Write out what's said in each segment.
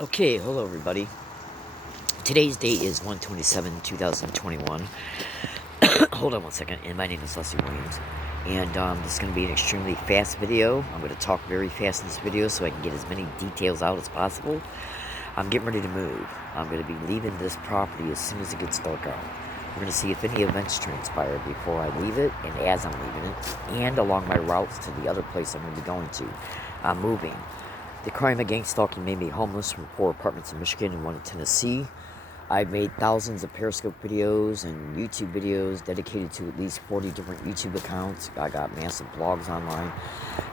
Okay, hello everybody. Today's date is 1/27/2021. Hold on one second, and my name is Leslie Williams. And this is going to be an extremely fast video. I'm going to talk very fast in this video so I can get as many details out as possible. I'm getting ready to move. I'm going to be leaving this property as soon as it gets dark out. We're going to see if any events transpire before I leave it and as I'm leaving it, and along my routes to the other place I'm going to be going to. I'm moving. The crime of gang stalking made me homeless from 4 apartments in Michigan and 1 in Tennessee. I've made thousands of Periscope videos and YouTube videos dedicated to at least 40 different YouTube accounts. I got massive blogs online.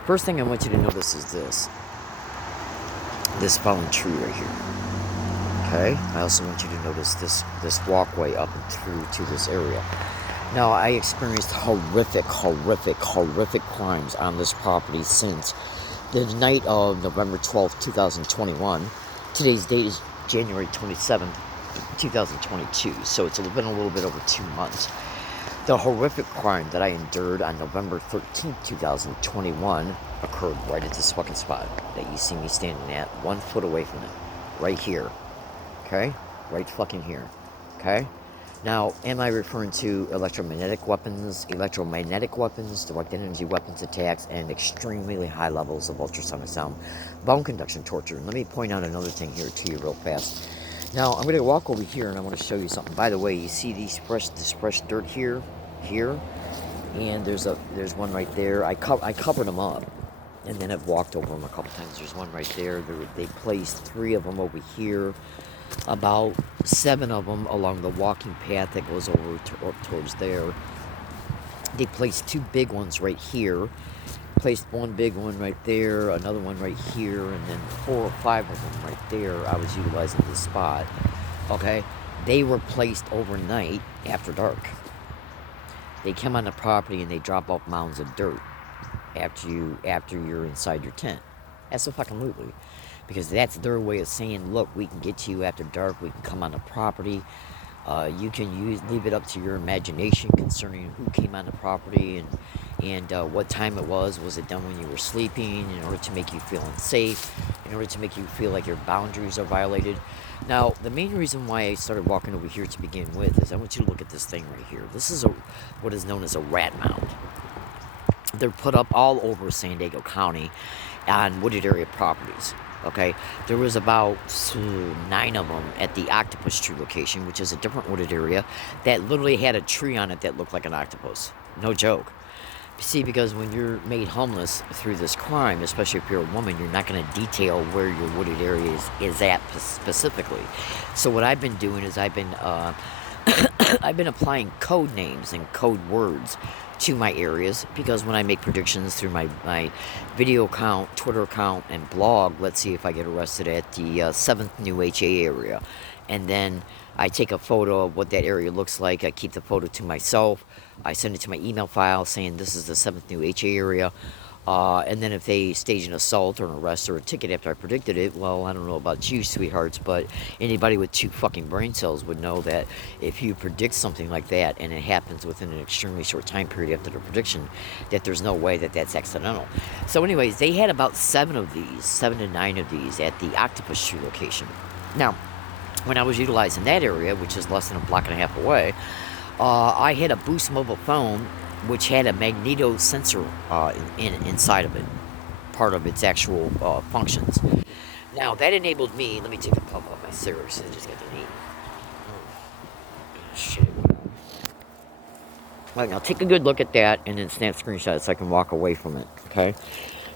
First thing I want you to notice is this fallen tree right here. Okay? I also want you to notice this walkway up and through to this area. Now, I experienced horrific crimes on this property since the night of November 12th, 2021. Today's date is January 27th, 2022, so it's been a little bit over 2 months. The horrific crime that I endured on November 13th, 2021 occurred right at this fucking spot that you see me standing at, 1 foot away from it. Right here. Okay? Right fucking here. Okay? Now, am I referring to electromagnetic weapons, direct energy weapons attacks, and extremely high levels of ultrasonic sound, bone conduction torture? And let me point out another thing here to you real fast. Now, I'm going to walk over here and I want to show you something. By the way, you see this fresh dirt here, and there's one right there. I covered them up, and then I've walked over them a couple times. There's one right there. They placed 3 of them over here. About 7 of them along the walking path that goes over towards there. They placed 2 big ones right here, placed 1 big one right there, another one right here, and then 4 or 5 of them right there. I was utilizing this spot. Okay, they were placed overnight after dark. They come on the property and they drop off mounds of dirt after you're inside your tent. Absolutely. Because that's their way of saying, look, we can get to you after dark, we can come on the property. You can leave it up to your imagination concerning who came on the property and what time it was. Was it done when you were sleeping, in order to make you feel unsafe, in order to make you feel like your boundaries are violated? Now, the main reason why I started walking over here to begin with is I want you to look at this thing right here. This is what is known as a rat mound. They're put up all over San Diego County on wooded area properties. Okay, there was about 9 of them at the Octopus Tree location, which is a different wooded area that literally had a tree on it that looked like an octopus. No joke. See, because when you're made homeless through this crime, especially if you're a woman, you're not going to detail where your wooded area is at specifically. So what I've been doing is I've been applying code names and code words to my areas, because when I make predictions through my video account, Twitter account, and blog, let's see if I get arrested at the 7th New HA area. And then I take a photo of what that area looks like. I keep the photo to myself. I send it to my email file saying this is the 7th New HA area. And then if they stage an assault or an arrest or a ticket after I predicted it, well, I don't know about you, sweethearts, but anybody with 2 fucking brain cells would know that if you predict something like that and it happens within an extremely short time period after the prediction, that there's no way that that's accidental. So anyways, they had about 7 to 9 of these at the Octopus Tree location. Now, when I was utilizing that area, which is less than a block and a half away, I had a Boost mobile phone which had a magneto sensor inside of it, part of its actual functions. Now, that enabled me, let me take a puff off my cigarettes, I just got to eat. Shit. Right, now take a good look at that and then snap screenshots so I can walk away from it, okay?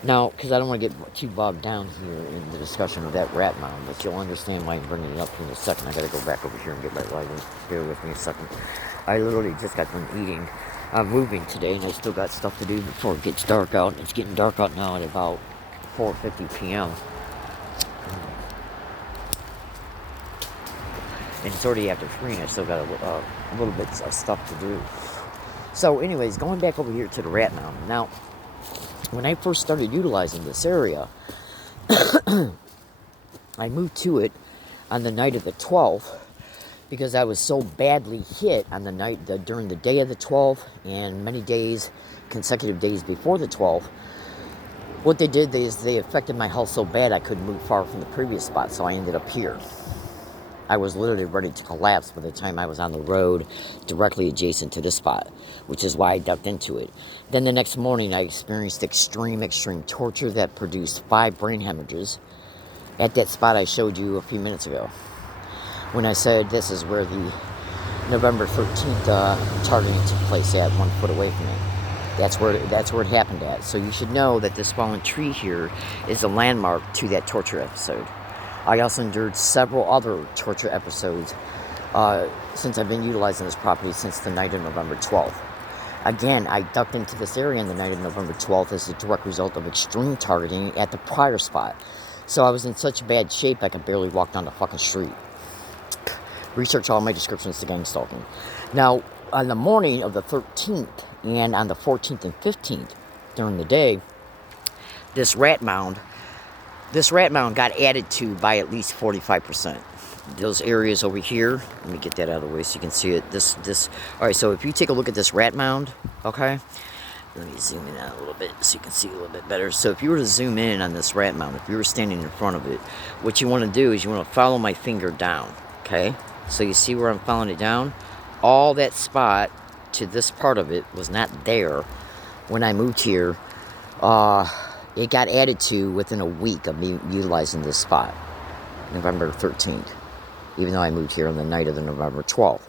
Now, because I don't want to get too bogged down here in the discussion of that rat mound, but you'll understand why I'm bringing it up here in a second. I got to go back over here and get my lighting. Bear with me a second. I literally just got done eating. I'm moving today, and I still got stuff to do before it gets dark out. It's getting dark out now at about 4:50 p.m. And it's already after 3, and I still got a little bit of stuff to do. So, anyways, going back over here to the rat mound. Now, when I first started utilizing this area, I moved to it on the night of the 12th because I was so badly hit on the night during the day of the 12th and many days, consecutive days before the 12th, What they did is they affected my health so bad I couldn't move far from the previous spot, so I ended up here. I was literally ready to collapse by the time I was on the road directly adjacent to this spot, which is why I ducked into it. Then the next morning, I experienced extreme torture that produced 5 brain hemorrhages at that spot I showed you a few minutes ago, when I said this is where the November 13th targeting took place at, 1 foot away from it. That's where it happened at. So you should know that this fallen tree here is a landmark to that torture episode. I also endured several other torture episodes since I've been utilizing this property since the night of November 12th. Again, I ducked into this area on the night of November 12th as a direct result of extreme targeting at the prior spot. So I was in such bad shape I could barely walk down the fucking street. Research all my descriptions to gang stalking. Now, on the morning of the 13th and on the 14th and 15th during the day, this rat mound got added to by at least 45%. Those areas over here, let me get that out of the way so you can see it. All right, so if you take a look at this rat mound, okay, let me zoom in out a little bit so you can see a little bit better. So if you were to zoom in on this rat mound, if you were standing in front of it, what you want to do is you want to follow my finger down, okay? So you see where I'm following it down? All that spot to this part of it was not there when I moved here. It got added to within a week of me utilizing this spot, November 13th, even though I moved here on the night of the November 12th.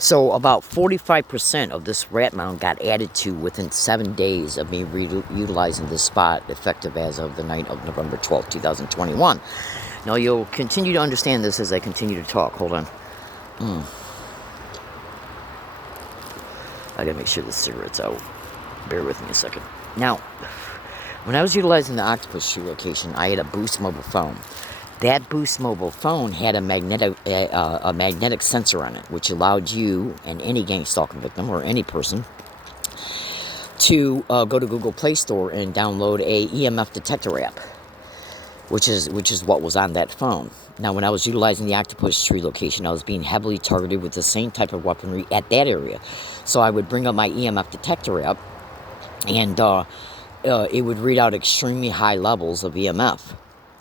So about 45% of this rat mound got added to within 7 days of me utilizing this spot, effective as of the night of November 12th, 2021. Now you'll continue to understand this as I continue to talk. Hold on. I gotta make sure the cigarette's out. Bear with me a second. Now, when I was utilizing the Octopus Tree location, I had a Boost mobile phone. That Boost mobile phone had a magnetic sensor on it, which allowed you and any gang stalking victim or any person to go to Google Play Store and download a EMF detector app, which is what was on that phone. Now, when I was utilizing the Octopus Tree location, I was being heavily targeted with the same type of weaponry at that area. So I would bring up my EMF detector app, and it would read out extremely high levels of EMF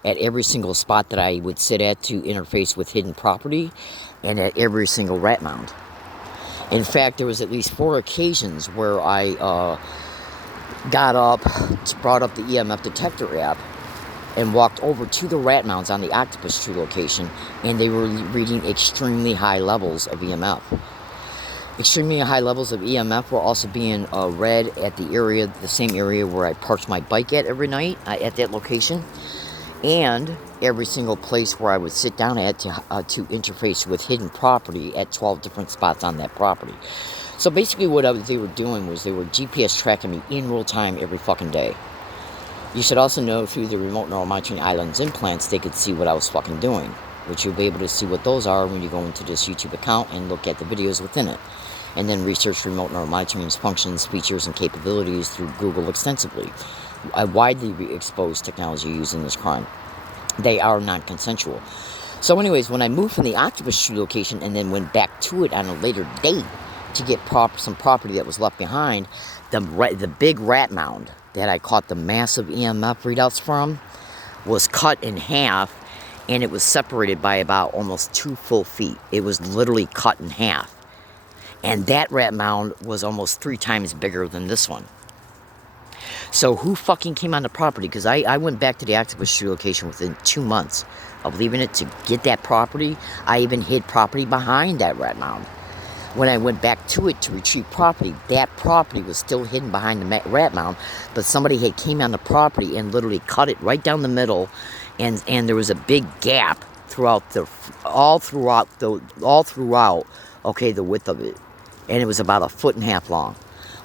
at every single spot that I would sit at to interface with hidden property, and at every single rat mound. In fact, there was at least 4 occasions where I got up, brought up the EMF detector app, and walked over to the rat mounds on the Octopus Tree location, and they were reading extremely high levels of EMF. Extremely high levels of EMF were also being read at the same area where I parked my bike at every night at that location, and every single place where I would sit down at to interface with hidden property at 12 different spots on that property. So basically what they were doing was they were GPS tracking me in real time every fucking day. You should also know through the remote neural monitoring islands implants, they could see what I was fucking doing, which you'll be able to see what those are when you go into this YouTube account and look at the videos within it. And then research remote neural monitoring's functions, features, and capabilities through Google extensively. A widely exposed technology used in this crime. They are non-consensual. So anyways, when I moved from the Octopus Tree location and then went back to it on a later date to get some property that was left behind, the big rat mound that I caught the massive EMF readouts from was cut in half, and it was separated by about almost 2 full feet. It was literally cut in half. And that rat mound was almost 3 times bigger than this one. So who fucking came on the property? Because I went back to the Octopus Tree location within 2 months of leaving it to get that property. I even hid property behind that rat mound. When I went back to it to retrieve property, that property was still hidden behind the rat mound, but somebody had came on the property and literally cut it right down the middle, and there was a big gap all throughout the width of it, and it was about 1.5 foot long,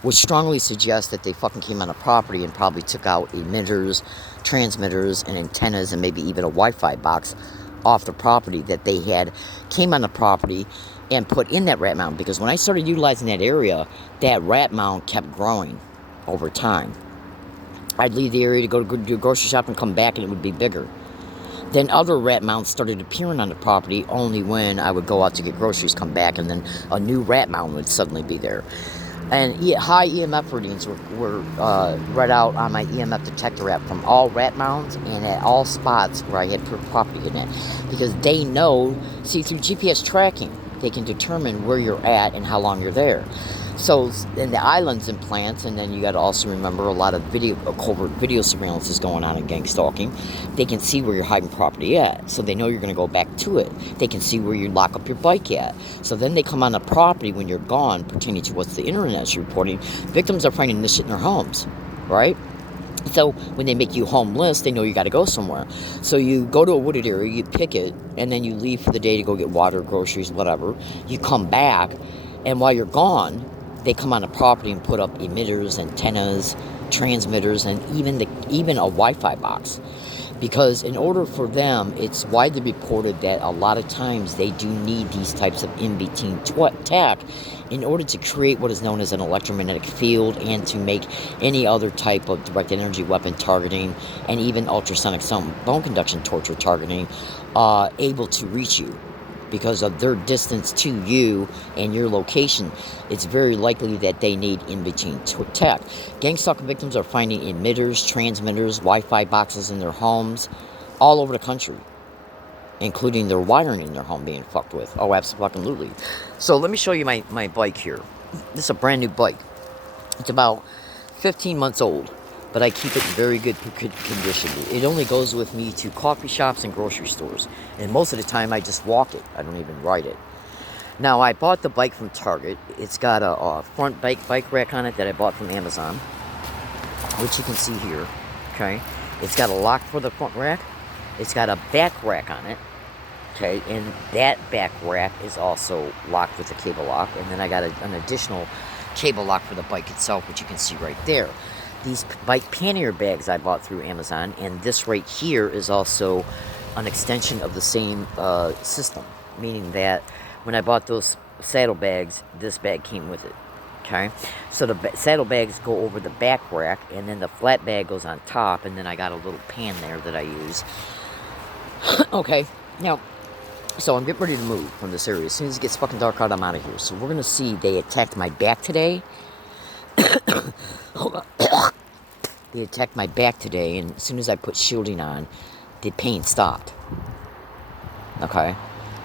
which strongly suggests that they fucking came on the property and probably took out emitters, transmitters, and antennas, and maybe even a Wi-Fi box off the property that they had came on the property and put in that rat mound. Because when I started utilizing that area, that rat mound kept growing over time. I'd leave the area to go do a grocery shop and come back, and it would be bigger. Then other rat mounds started appearing on the property only when I would go out to get groceries, come back, and then a new rat mound would suddenly be there. And high EMF readings were read out on my EMF detector app from all rat mounds and at all spots where I had property in it. Because they know, see, through GPS tracking, they can determine where you're at and how long you're there. So, in the islands and plants, and then you got to also remember a lot of covert video surveillance is going on in gang stalking. They can see where you're hiding property at, so they know you're going to go back to it. They can see where you lock up your bike at. So then they come on the property when you're gone, pertaining to what the internet is reporting. Victims are finding this shit in their homes, right? So when they make you homeless, they know you got to go somewhere. So you go to a wooded area, you pick it, and then you leave for the day to go get water, groceries, whatever. You come back, and while you're gone, they come on the property and put up emitters, antennas, transmitters, and even a Wi-Fi box. Because in order for them, it's widely reported that a lot of times they do need these types of in-between tech in order to create what is known as an electromagnetic field and to make any other type of direct energy weapon targeting and even ultrasonic sound bone conduction torture targeting able to reach you. Because of their distance to you and your location, it's very likely that they need in-between tech. Gang stalking victims are finding emitters, transmitters, Wi-Fi boxes in their homes all over the country, including their wiring in their home being fucked with. Oh, absolutely. So let me show you my bike here. This is a brand new bike. It's about 15 months old, but I keep it in very good condition. It only goes with me to coffee shops and grocery stores. And most of the time, I just walk it. I don't even ride it. Now, I bought the bike from Target. It's got a front bike rack on it that I bought from Amazon, which you can see here, okay? It's got a lock for the front rack. It's got a back rack on it, okay? And that back rack is also locked with a cable lock. And then I got an additional cable lock for the bike itself, which you can see right there. These bike pannier bags I bought through Amazon, and this right here is also an extension of the same system, meaning that when I bought those saddlebags, this bag came with it, okay? So the saddlebags go over the back rack, and then the flat bag goes on top, and then I got a little pan there that I use. Okay, now, so I'm getting ready to move from this area. As soon as it gets fucking dark out, I'm out of here. So we're going to see they attacked my back today. Hold on. They attacked my back today, and as soon as I put shielding on, the pain stopped. Okay?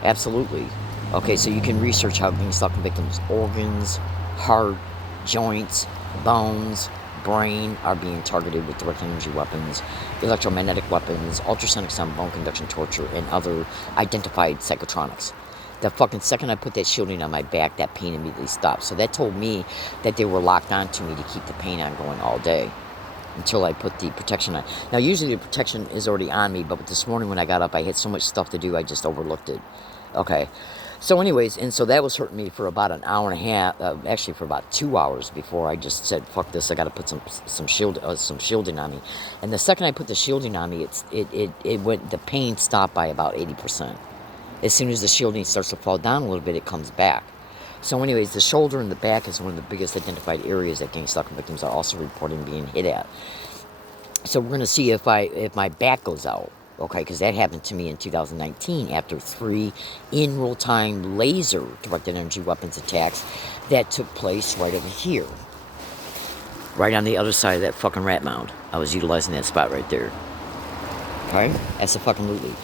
Absolutely. Okay, so you can research how gang stalking victims' organs, heart, joints, bones, brain are being targeted with direct energy weapons, electromagnetic weapons, ultrasonic sound bone conduction torture, and other identified psychotronics. The fucking second I put that shielding on my back, that pain immediately stopped. So that told me that they were locked onto me to keep the pain on going all day until I put the protection on. Now, usually the protection is already on me, but this morning when I got up, I had so much stuff to do, I just overlooked it. Okay. So anyways, and so that was hurting me for about an hour and a half, actually for about 2 hours before I just said, fuck this, I got to put some shielding on me. And the second I put the shielding on me, it went, the pain stopped by about 80%. As soon as the shielding starts to fall down a little bit, it comes back. So anyways, the shoulder and the back is one of the biggest identified areas that gang stalking victims are also reporting being hit at. So we're going to see if my back goes out, okay, because that happened to me in 2019 after 3 in real-time laser directed energy weapons attacks that took place right over here. Right on the other side of that fucking rat mound. I was utilizing that spot right there. Okay? That's a fucking lootley.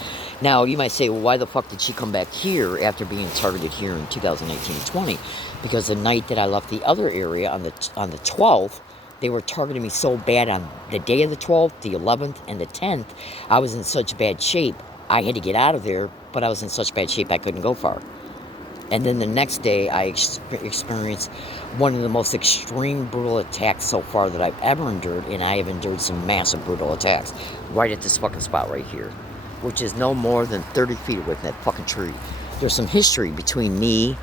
Now, you might say, well, why the fuck did she come back here after being targeted here in 2019 and 20? Because the night that I left the other area on the 12th, they were targeting me so bad on the day of the 12th, the 11th, and the 10th. I was in such bad shape. I had to get out of there, but I was in such bad shape I couldn't go far. And then the next day, I experienced one of the most extreme brutal attacks so far that I've ever endured, and I have endured some massive brutal attacks right at this fucking spot right here, which is no more than 30 feet away from that fucking tree. There's some history between me.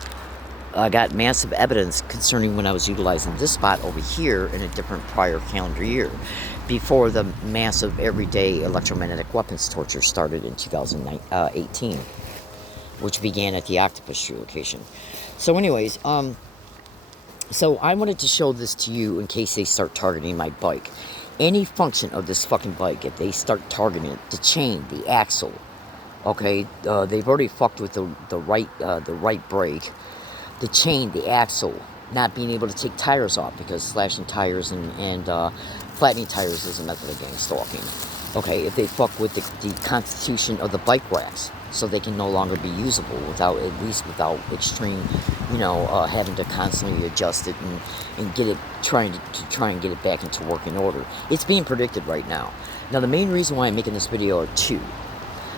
I got massive evidence concerning when I was utilizing this spot over here in a different prior calendar year, before the massive everyday electromagnetic weapons torture started in 2018, which began at the Octopus Tree location. So anyways, so I wanted to show this to you in case they start targeting my bike. Any function of this fucking bike, if they start targeting it, the chain, the axle, okay, they've already fucked with the right brake, the chain, the axle, not being able to take tires off, because slashing tires and flattening tires is a method of gang stalking. Okay, if they fuck with the constitution of the bike racks, so they can no longer be usable without, at least without extreme, having to constantly adjust it and get it, trying to get it back into working order. It's being predicted right now. Now, the main reason why I'm making this video are two.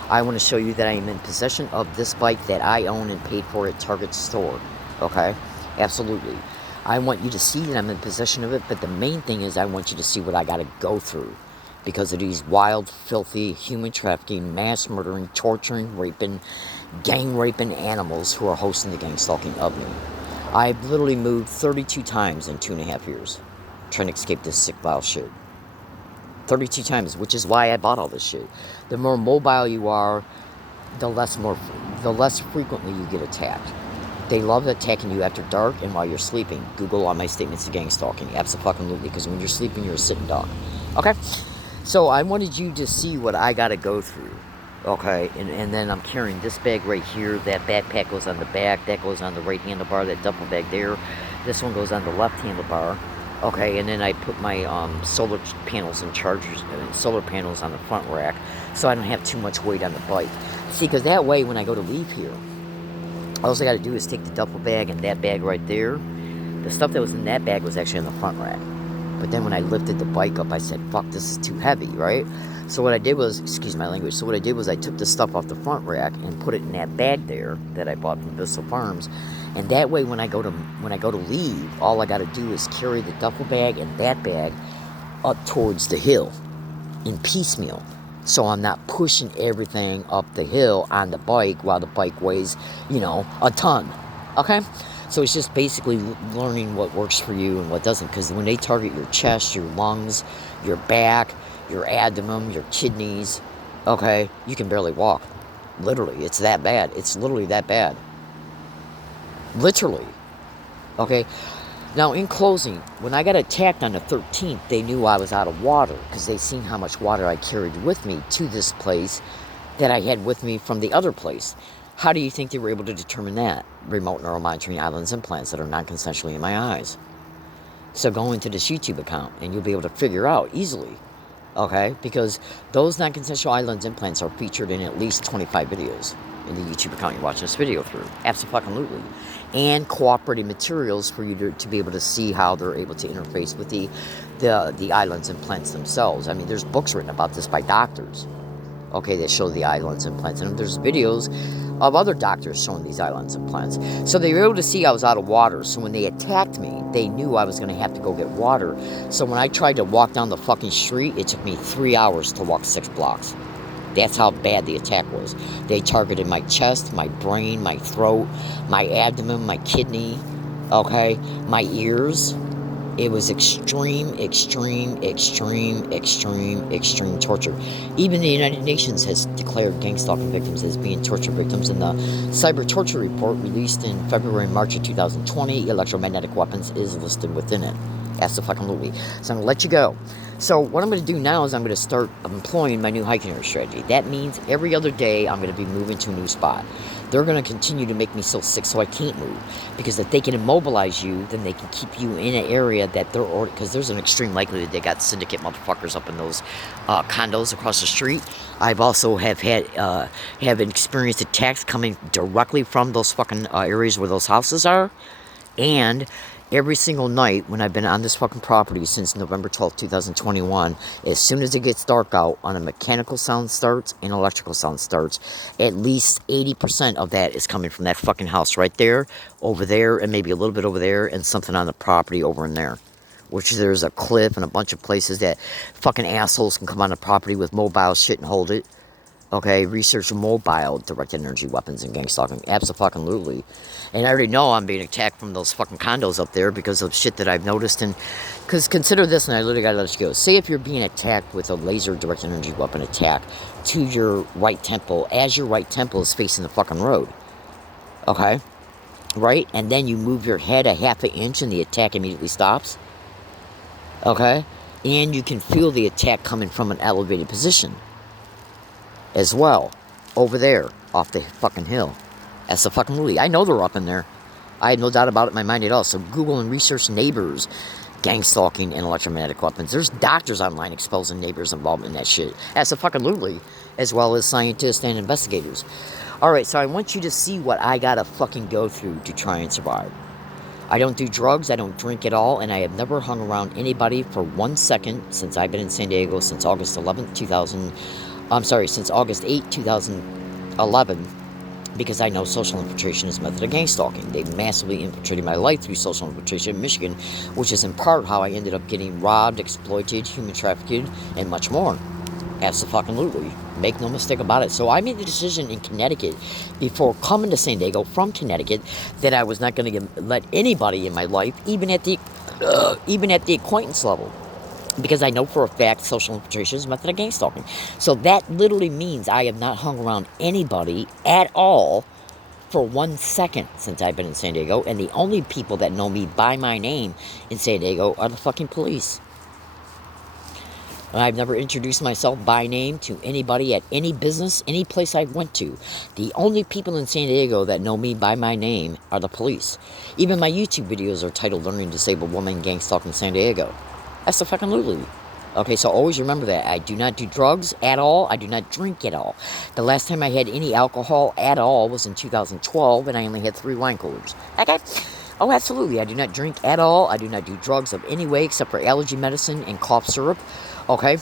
I want to show you that I am in possession of this bike that I own and paid for at Target store. Okay? Absolutely. I want you to see that I'm in possession of it, but the main thing is I want you to see what I got to go through because of these wild, filthy, human trafficking, mass murdering, torturing, raping, gang raping animals who are hosting the gang stalking of me. I've literally moved 32 times in 2.5 years trying to escape this sick, vile shit. 32 times, which is why I bought all this shit. The more mobile you are, the less frequently you get attacked. They love attacking you after dark and while you're sleeping. Google all my statements of gang stalking. Absolutely, because when you're sleeping, you're a sitting dog. Okay? So I wanted you to see what I got to go through. Okay? And then I'm carrying this bag right here. That backpack goes on the back. That goes on the right handlebar. That duffel bag there. This one goes on the left handlebar. Okay, and then I put my solar panels and chargers, solar panels on the front rack, so I don't have too much weight on the bike. See, because that way, when I go to leave here, all I got to do is take the duffel bag and that bag right there. The stuff that was in that bag was actually in the front rack. But then when I lifted the bike up, I said, fuck, this is too heavy, right? So what I did was, excuse my language, so what I did was I took the stuff off the front rack and put it in that bag there that I bought from Bissell Farms. And that way, when I go to leave, all I got to do is carry the duffel bag and that bag up towards the hill in piecemeal. So I'm not pushing everything up the hill on the bike while the bike weighs, a ton. Okay? So it's just basically learning what works for you and what doesn't. Because when they target your chest, your lungs, your back, your abdomen, your kidneys, okay, you can barely walk. Literally, it's that bad. It's literally that bad. Literally. Okay? Now, in closing, when I got attacked on the 13th, they knew I was out of water because they seen how much water I carried with me to this place that I had with me from the other place. How do you think they were able to determine that? Remote neural monitoring eye lens implants that are non-consensually in my eyes. So go into this YouTube account and you'll be able to figure out easily. Okay? Because those non-consensual eye lens implants are featured in at least 25 videos in the YouTube account you're watching this video through. Absolutely. And cooperating materials for you to be able to see how they're able to interface with the eye lens implants themselves. I mean, there's books written about this by doctors, okay, that show the eye lens implants. And there's videos of other doctors showing these eye lens implants. So they were able to see I was out of water. So when they attacked me, they knew I was going to have to go get water. So when I tried to walk down the fucking street, it took me 3 hours to walk 6 blocks. That's how bad the attack was. They targeted my chest, my brain, my throat, my abdomen, my kidney, okay, my ears. It was extreme torture. Even the United Nations has declared gang stalking victims as being torture victims. In the cyber torture report released in February and March of 2020, electromagnetic weapons is listed within it. Absolutely. So I'm going to let you go. So what I'm going to do now is I'm going to start employing my new hiking area strategy. That means every other day I'm going to be moving to a new spot. They're going to continue to make me so sick so I can't move. Because if they can immobilize you, then they can keep you in an area that they're already... Because there's an extreme likelihood they got syndicate motherfuckers up in those condos across the street. I've also have experienced attacks coming directly from those fucking areas where those houses are. And every single night when I've been on this fucking property since November 12th, 2021, as soon as it gets dark out, on a mechanical sound starts and electrical sound starts, at least 80% of that is coming from that fucking house right there, over there, and maybe a little bit over there, and something on the property over in there. Which there's a cliff and a bunch of places that fucking assholes can come on the property with mobile shit and hold it. Okay, research mobile directed energy weapons and gang stalking. Absolutely. And I already know I'm being attacked from those fucking condos up there because of shit that I've noticed. And because consider this, and I literally gotta let you go. Say if you're being attacked with a laser directed energy weapon attack to your right temple, as your right temple is facing the fucking road. Okay? Right? And then you move your head a half an inch and the attack immediately stops. Okay? And you can feel the attack coming from an elevated position as well, over there, off the fucking hill. Absolutely. I know they're up in there. I had no doubt about it in my mind at all. So Google and research neighbors, gang stalking, and electromagnetic weapons. There's doctors online exposing neighbors' involvement in that shit. Absolutely. As well as scientists and investigators. Alright, so I want you to see what I gotta fucking go through to try and survive. I don't do drugs, I don't drink at all, and I have never hung around anybody for 1 second since I've been in San Diego since August 11th, since August 8, 2011, because I know social infiltration is a method of gang stalking. They massively infiltrated my life through social infiltration in Michigan, which is in part how I ended up getting robbed, exploited, human trafficked, and much more. Absolutely. Make no mistake about it. So I made the decision in Connecticut before coming to San Diego from Connecticut that I was not going to let anybody in my life, even at the acquaintance level, because I know for a fact social infiltration is a method of gang stalking. So that literally means I have not hung around anybody at all for 1 second since I've been in San Diego, and the only people that know me by my name in San Diego are the fucking police. I've never introduced myself by name to anybody at any business, any place I went to. The only people in San Diego that know me by my name are the police. Even my YouTube videos are titled Learning Disabled Woman Gang Stalking San Diego. Absolutely. Okay, so always remember that. I do not do drugs at all. I do not drink at all. The last time I had any alcohol at all was in 2012, and I only had 3 wine coolers. Okay? Oh, absolutely. I do not drink at all. I do not do drugs of any way except for allergy medicine and cough syrup. Okay?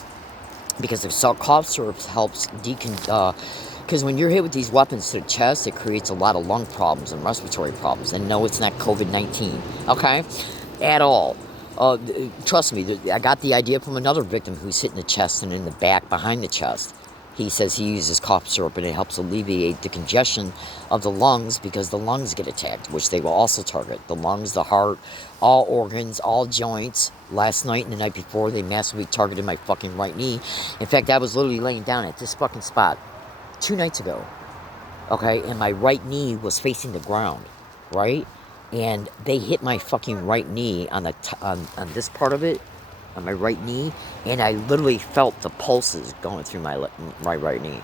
Because the cough syrup helps because when you're hit with these weapons to the chest, it creates a lot of lung problems and respiratory problems. And no, it's not COVID-19. Okay? At all. Trust me, I got the idea from another victim who's hit in the chest and in the back behind the chest. He says he uses cough syrup and it helps alleviate the congestion of the lungs because the lungs get attacked, which they will also target. The lungs, the heart, all organs, all joints. Last night and the night before, they massively targeted my fucking right knee. In fact, I was literally laying down at this fucking spot 2 nights ago. Okay, and my right knee was facing the ground, right? And they hit my fucking right knee on this part of it, on my right knee, and I literally felt the pulses going through my right knee.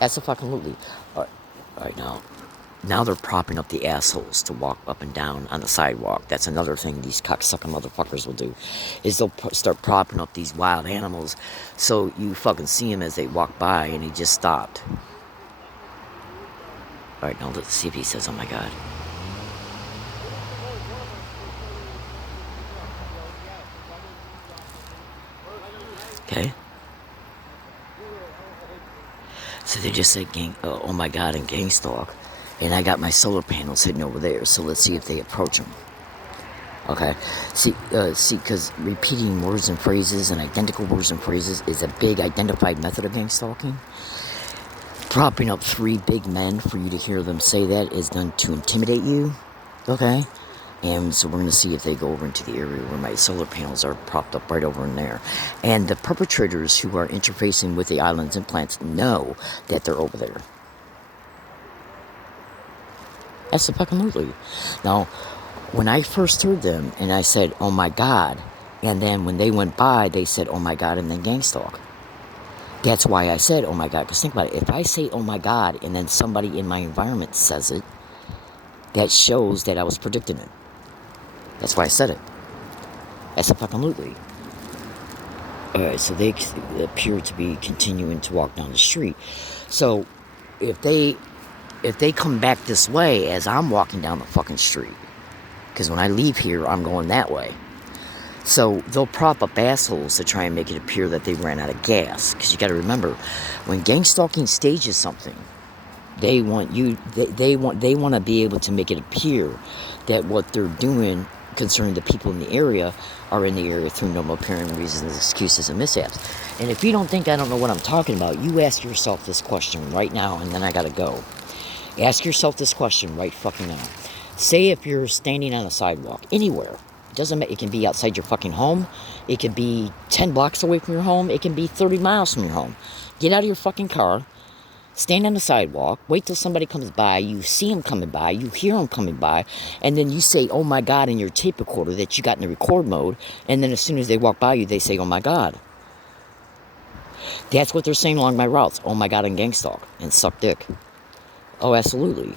Absolutely. Right now they're propping up the assholes to walk up and down on the sidewalk. That's another thing these cocksucking motherfuckers will do, is they'll start propping up these wild animals so you fucking see him as they walk by, and he just stopped. Alright, now let's see if he says, oh my god. Okay? So they just said oh my god, and gang stalk. And I got my solar panels hidden over there, so let's see if they approach them. Okay? See, because repeating words and phrases and identical words and phrases is a big identified method of gang stalking. Propping up 3 big men for you to hear them say that is done to intimidate you. Okay? And so we're going to see if they go over into the area where my solar panels are propped up right over in there. And the perpetrators who are interfacing with the island's implants know that they're over there. Absolutely. Now, when I first heard them and I said, oh my god, and then when they went by, they said, oh my god, and then gang stalk. That's why I said, oh my god, because think about it. If I say, oh my god, and then somebody in my environment says it, that shows that I was predicting it. That's why I said it. Absolutely. Alright, so they appear to be continuing to walk down the street. So, if they come back this way as I'm walking down the fucking street, because when I leave here, I'm going that way. So, they'll prop up assholes to try and make it appear that they ran out of gas. Because you got to remember, when gang stalking stages something, they want to be able to make it appear that what they're doing concerning the people in the area are in the area through normal apparent reasons, excuses, and mishaps. And if you don't think I don't know what I'm talking about, you ask yourself this question right now, and then I gotta go. Ask yourself this question right fucking now. Say if you're standing on a sidewalk, anywhere. It doesn't matter. It can be outside your fucking home. It could be 10 blocks away from your home. It can be 30 miles from your home. Get out of your fucking car. Stand on the sidewalk, wait till somebody comes by, you see them coming by, you hear them coming by, and then you say, oh my god, in your tape recorder that you got in the record mode, and then as soon as they walk by you, they say, oh my god. That's what they're saying along my routes, oh my god, and gang stalk, and suck dick. Oh, absolutely.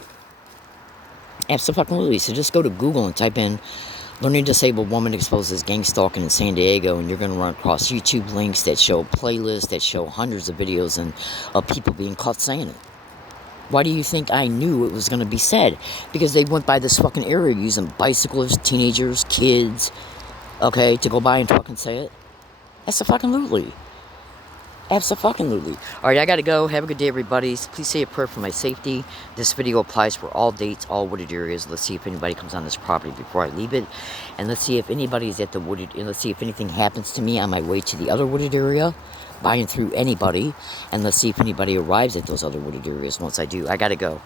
Absolutely. So just go to Google and type in "learning disabled woman exposes gang stalking in San Diego," and you're going to run across YouTube links that show playlists that show hundreds of videos and of people being caught saying it. Why do you think I knew it was going to be said? Because they went by this fucking area using bicyclists, teenagers, kids, okay, to go by and fucking say it. Absolutely. Absolutely. All right, I gotta go. Have a good day, everybody. Please say a prayer for my safety. This video applies for all dates, all wooded areas. Let's see if anybody comes on this property before I leave it, and let's see if anybody's at the wooded. And let's see if anything happens to me on my way to the other wooded area, buying through anybody, and let's see if anybody arrives at those other wooded areas once I do. I gotta go.